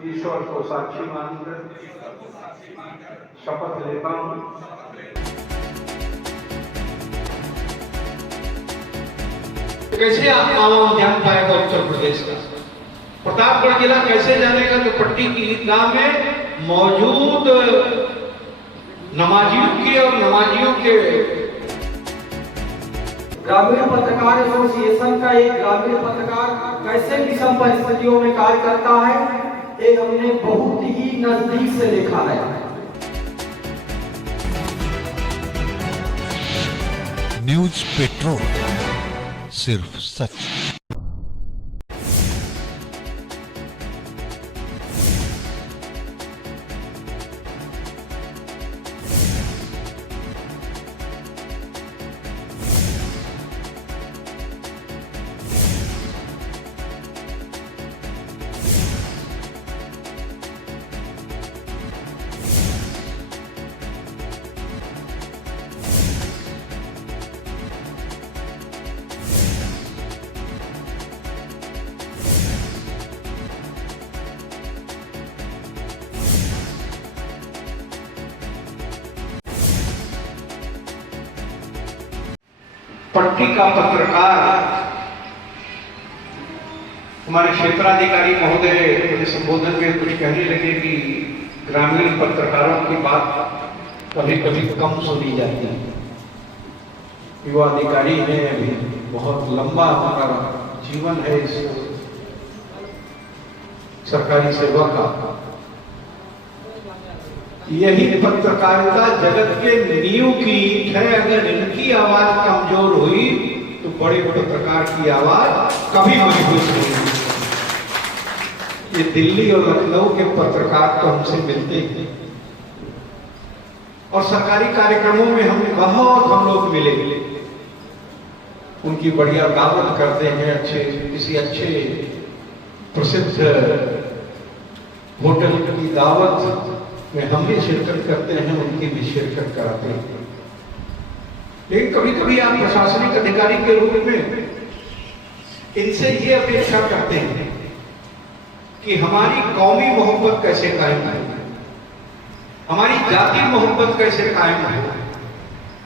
ईश्वर को साक्षी मानकर शपथ लेता हूं कैसे आवाम जान पाएगा उत्तर प्रदेश का? प्रतापगढ़ जिला कैसे जानेगा कि पट्टी की ईदगाह में मौजूद नमाजियों की और नमाजियों के ग्रामीण पत्रकार एसोसिएशन का एक ग्रामीण पत्रकार कैसे विषम परिस्थितियों में कार्य करता है, ये हमने बहुत ही नजदीक से देखा है। न्यूज पेट्रोल, सिर्फ सच। पट्टी का पत्रकार हमारे क्षेत्राधिकारी महोदय मुझे संबोधन में कुछ कहने लगे कि ग्रामीण पत्रकारों की बात कभी कभी कम सुनी जाती है। युवा अधिकारी हैं, अभी बहुत लंबा हमारा जीवन है इस सरकारी सेवा का। यही पत्रकारिता जगत के नींव की ईंट है। अगर इनकी आवाज कमजोर हुई तो बड़े पत्रकार की आवाज कभी मजबूत नहीं हुई। ये दिल्ली और लखनऊ के पत्रकार तो हमसे मिलते हैं और सरकारी कार्यक्रमों में हम लोग मिले, उनकी बढ़िया दावत करते हैं। किसी अच्छे प्रसिद्ध होटल की दावत में हम भी शिरकत करते हैं, उनकी भी शिरकत कराते हैं। लेकिन कभी कभी आप प्रशासनिक अधिकारी के रूप में इनसे ये अपेक्षा करते हैं कि हमारी कौमी मोहब्बत कैसे कायम है, हमारी जाति मोहब्बत कैसे कायम है।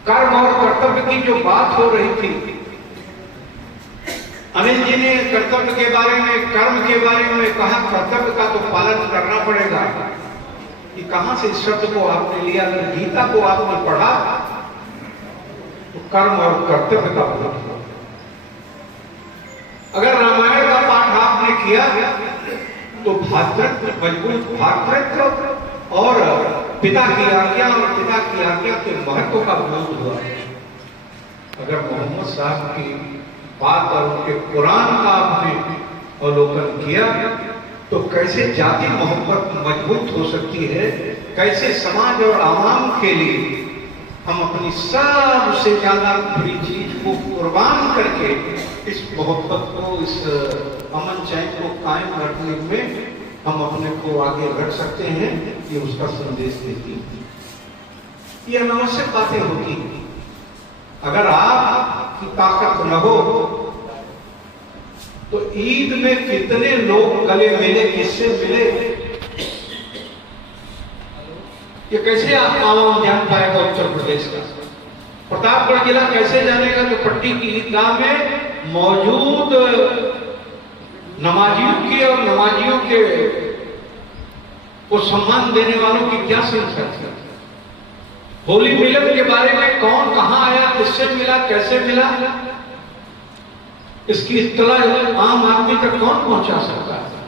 कर्म और कर्तव्य की जो बात हो रही थी, अनिल जी ने कर्तव्य के बारे में, कर्म के बारे में कहा, कर्तव्य का तो पालन करना पड़ेगा। कि कहां से इस शब्द को आपने लिया? अगर गीता को आपने पढ़ा तो कर्म और कर्तव्य का बोध। अगर रामायण का पाठ आपने किया तो भातृत्व, मजबूत भातृत्व और पिता की आज्ञा और पिता की आज्ञा के महत्व का बोध हुआ। अगर मोहम्मद साहब की बात और उनके कुरान का आपने अवलोकन किया तो कैसे जाति मोहब्बत मजबूत हो सकती है, कैसे समाज और आवाम के लिए हम अपनी सबसे ज्यादा बड़ी चीज को कुर्बान करके इस मोहब्बत को, इस अमन चैन को कायम रखने में हम अपने को आगे रख सकते हैं। ये उसका संदेश देती है। ये अनावश्यक बातें होती हैं। अगर आपकी ताकत न हो तो ईद में कितने लोग गले मिले, किससे मिले? ये कैसे आवाम जान पाएगा उत्तर प्रदेश का? प्रतापगढ़ जिला कैसे जानेगा कि पट्टी की ईदगाह में मौजूद नमाजियों की और नमाजियों के को सम्मान देने वालों की क्या संख्या थी? होली मिलन के बारे में कौन कहां आया, किससे मिला, कैसे मिला, इसकी इत्तला आम आदमी तक कौन पहुंचा सकता है?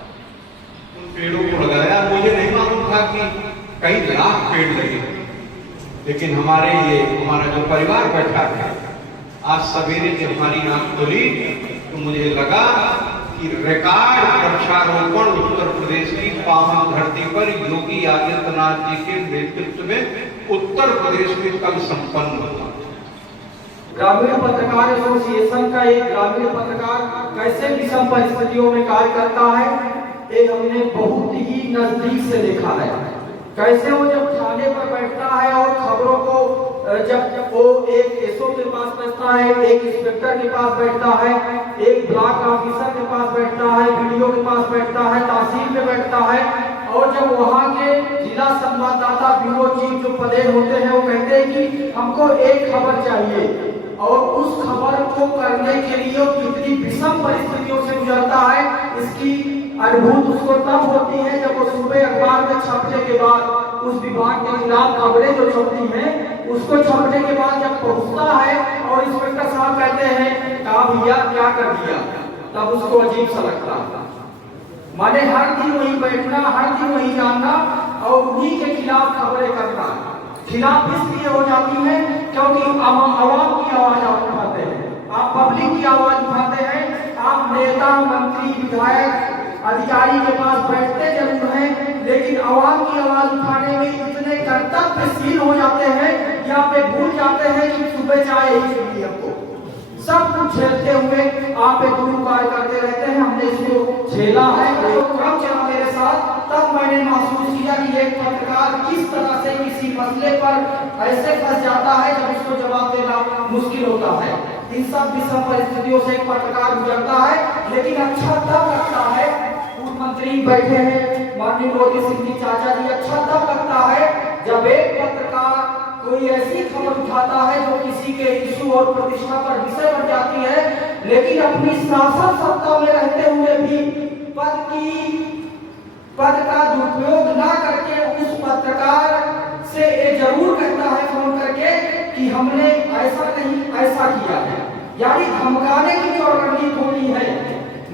उन पेड़ों को लगाया, मुझे नहीं मालूम था कि कई लाख पेड़ लगे, लेकिन हमारा जो परिवार बैठा है, आज सवेरे जब हमारी आंख खुली तो मुझे लगा कि रिकॉर्ड वृक्षारोपण उत्तर प्रदेश की पावन धरती पर योगी आदित्यनाथ जी के नेतृत्व में उत्तर प्रदेश में कल संपन्न हुआ। ग्रामीण पत्रकार एसोसिएशन का एक ग्रामीण पत्रकार कैसे विषम परिस्थितियों में कार्य करता है, ये हमने बहुत ही नजदीक से देखा है। कैसे वो जब थाने पर बैठता है और खबरों को जब वो एक एसओ के पास बैठता है, एक इंस्पेक्टर के पास बैठता है, एक ब्लॉक ऑफिसर के पास बैठता है, वीडियो के पास बैठता है, तहसील में बैठता है, और जब वहाँ के जिला संवाददाता ब्यूरो चीफ जो पदे होते हैं वो कहते हैं कि हमको एक खबर चाहिए, और उस खबर को करने के लिए वो कितनी विषम परिस्थितियों से गुजरता है इसकी अनुभूति उसको तब होती है जब वो सुबह अखबार में छपने के बाद उस विभाग के खिलाफ खबरें जो छपती हैं उसको छपने के बाद जब पहुंचता है और इंस्पेक्टर साहब कहते हैं कहा भैया क्या कर दिया, तब उसको अजीब सा लगता है। माने हर दिन वही बैठना, हर दिन वही जानना और उन्हीं के खिलाफ खबरें करना। खिलाफ इसलिए हो जाती है क्योंकि आवाम की आवाज आप उठाते हैं, आप पब्लिक की आवाज उठाते हैं, आप नेता मंत्री विधायक अधिकारी के पास बैठते जरूर हैं लेकिन आवाम की आवाज उठाने में इतने कर्तव्यशील हो जाते हैं या पे भूल जाते हैं कि सुबह चाय ही मिली हमको, सब कुछ झेलते हुए आप एक गुरु कार्य करते रहते हैं। हमने इसको झेला है, तो काम चला मेरे साथ, तब मैंने महसूस किया कि एक पत्रकार किस तरह से किसी मसले पर ऐसे फंस जाता है जब उसको जवाब देना मुश्किल होता है। इन सब विषम परिस्थितियों से एक पत्रकार गुजरता है, लेकिन अच्छा तब लगता है, पूर्व मंत्री बैठे हैं माननीय मोदी सिंह जी चाचा जी, अच्छा तब लगता है जब एक पत्रकार कोई ऐसी खबर उठाता है जो किसी के इशू और प्रतिष्ठा पर विषय बन जाती है, लेकिन अपनी शासन सत्ता में रहते हुए भी पद का दुरुपयोग ना करके उस पत्रकार से ये जरूर कहता है फोन करके कि हमने ऐसा नहीं ऐसा किया है, यानी धमकाने की जो रणनीति होती है।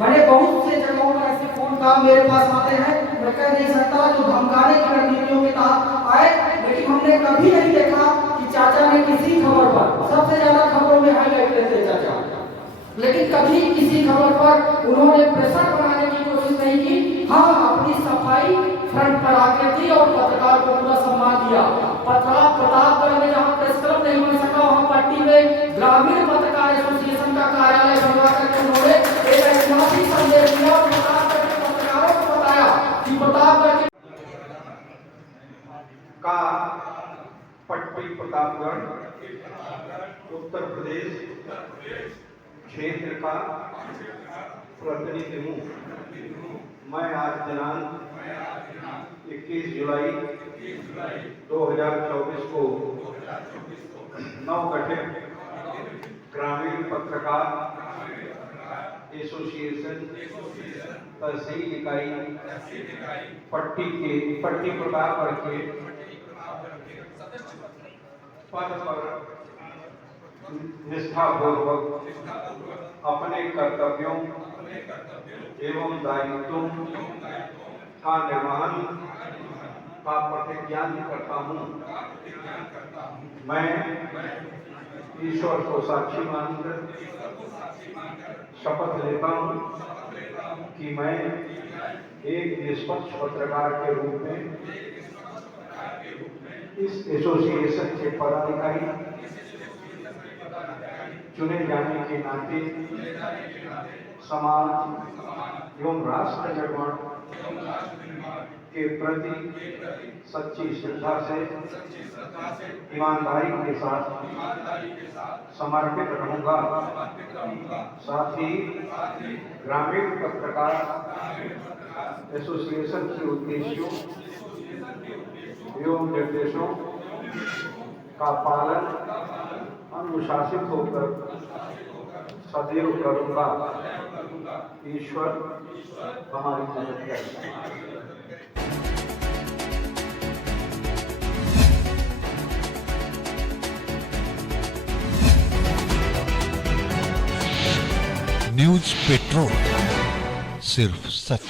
मैंने बहुत से जगहों पर ऐसे फोन कॉल मेरे पास आते हैं, मैं कह नहीं सकता जो धमकाने की रणनीतियों के तहत आए, लेकिन हमने कभी नहीं देखा कि चाचा ने किसी खबर पर, सबसे ज्यादा खबरों में हाईलाइट लेते चाचा, लेकिन कभी किसी खबर पर उन्होंने प्रेशर बनाने की कोशिश नहीं की। हाँ, अपनी सफाई फ्रंट पर आके थी और पत्रकार को पूरा सम्मान दिया। प्रतापगढ़ में जहाँ प्रेस क्लब नहीं बन सका वहाँ पट्टी में ग्रामीण पत्रकार एसोसिएशन का कार्यालय बनवा करके उन्होंने एक ऐतिहासिक संदेश दिया और प्रतापगढ़ के पत्रकारों को बताया कि प्रतापगढ़ का पट्टी प्रतापगढ़ उत्तर प्रदेश क्षेत्र का प्रतिनिधि हूँ। मैं आज दिनांक 21 जुलाई 2024 को नवगठित ग्रामीण पत्रकार एसोसिएशन तहसील इकाई पट्टी प्रतापगढ़ के पद पर निष्ठापूर्वक अपने कर्तव्यों एवं दायित्वों का निर्वहन का प्रतिज्ञा करता हूँ। मैं ईश्वर को साक्षी मानकर शपथ लेता हूँ कि मैं एक निष्पक्ष पत्रकार के रूप में इस एसोसिएशन के पदाधिकारी चुने जाने के नाते समाज एवं राष्ट्र निर्माण के प्रति सच्ची श्रद्धा से ईमानदारी के साथ समर्पित रहूंगा। साथ ही ग्रामीण पत्रकार एसोसिएशन के उद्देश्यों एवं निर्देशों का पालन अनुशासित होकर सदैव करूंगा। ईश्वर हमारी मदद करें। न्यूज पेट्रोल, सिर्फ सच।